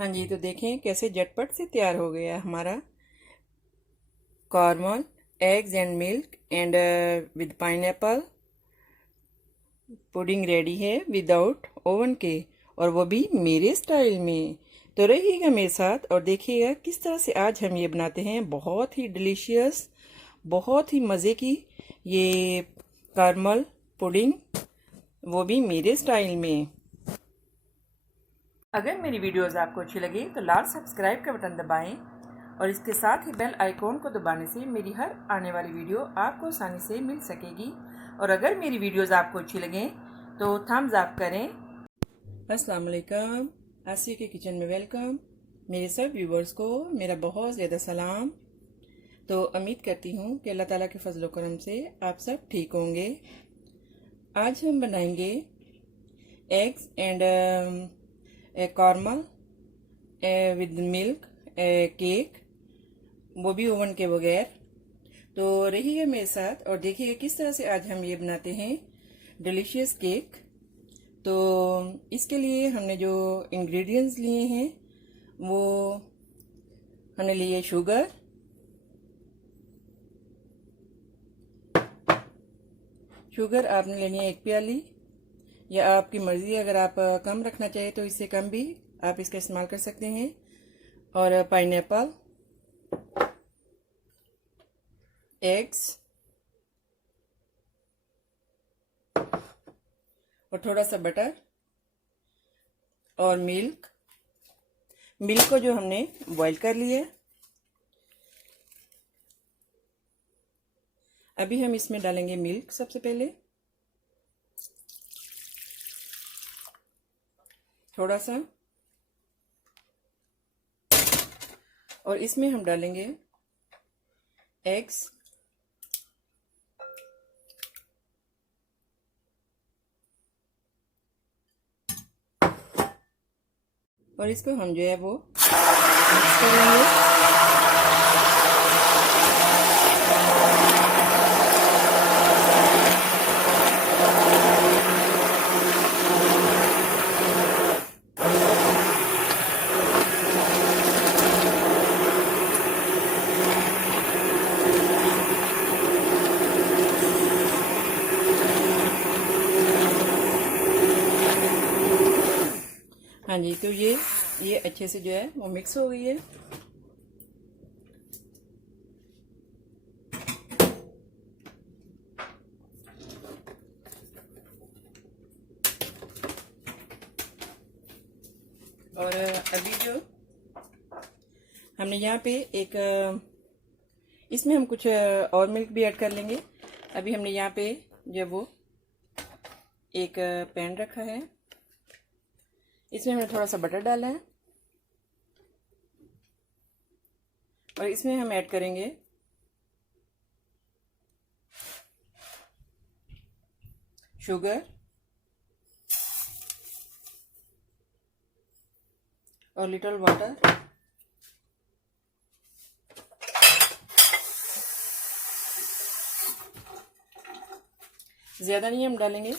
हाँ जी, तो देखें कैसे झटपट से तैयार हो गया हमारा caramel eggs and milk and with pineapple pudding ready है विदाउट ओवन के, और वो भी मेरे स्टाइल में। तो रहिएगा मेरे साथ और देखिएगा किस तरह से आज हम ये बनाते हैं। बहुत ही डिलीशियस, बहुत ही मज़े की ये कॉर्मल पुडिंग, वो भी मेरे स्टाइल में। अगर मेरी वीडियोस आपको अच्छी लगी तो लाल सब्सक्राइब का बटन दबाएं और इसके साथ ही बेल आइकॉन को दबाने से मेरी हर आने वाली वीडियो आपको आसानी से मिल सकेगी। और अगर मेरी वीडियोस आपको अच्छी लगें तो थम्स अप करें। अस्सलाम वालेकुम, आसिया के किचन में वेलकम। मेरे सब व्यूवर्स को मेरा बहुत ज़्यादा सलाम। तो उम्मीद करती हूँ कि अल्लाह ताला के फजल करम से आप सब ठीक होंगे। आज हम बनाएंगे eggs and caramel with milk cake, वो भी ओवन के बगैर। तो रहिएगा मेरे साथ और देखिएगा किस तरह से आज हम ये बनाते हैं डिलीशियस केक। तो इसके लिए हमने जो इंग्रेडिएंट्स लिए हैं वो हमने लिए शुगर आपने लेनी है 1 प्याली, या आपकी मर्ज़ी, अगर आप कम रखना चाहें तो इससे कम भी आप इसका इस्तेमाल कर सकते हैं। और पाइनएप्पल, एग्स और थोड़ा सा बटर और मिल्क को जो हमने बॉईल कर लिया। अभी हम इसमें डालेंगे मिल्क सबसे पहले, थोड़ा सा, और इसमें हम डालेंगे एग्स, और इसको हम जो है वो मिक्स कर लेंगे। हाँ जी, तो ये अच्छे से जो है वो मिक्स हो गई है। और अभी जो हमने यहाँ पे एक इसमें हम कुछ और मिल्क भी ऐड कर लेंगे। अभी हमने यहाँ पे जो वो एक पैन रखा है, इसमें हमने थोड़ा सा बटर डाला है और इसमें हम ऐड करेंगे शुगर और लिटिल वाटर। ज़्यादा नहीं हम डालेंगे।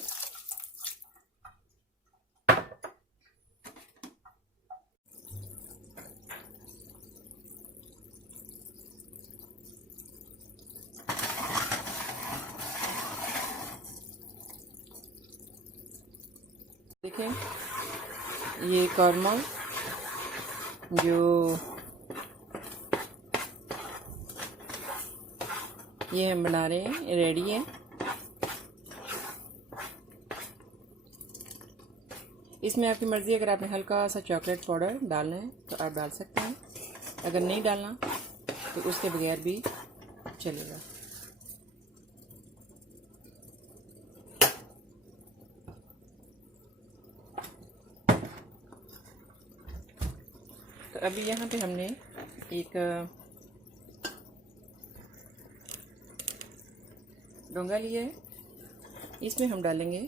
देखें ये कॉर्मल जो ये हम बना रहे हैं रेडी है। इसमें आपकी मर्ज़ी, अगर आपने हल्का सा चॉकलेट पाउडर डालना है तो आप डाल सकते हैं, अगर नहीं डालना तो उसके बगैर भी चलेगा। तो अभी यहाँ पे हमने एक डोंगा लिया है, इसमें हम डालेंगे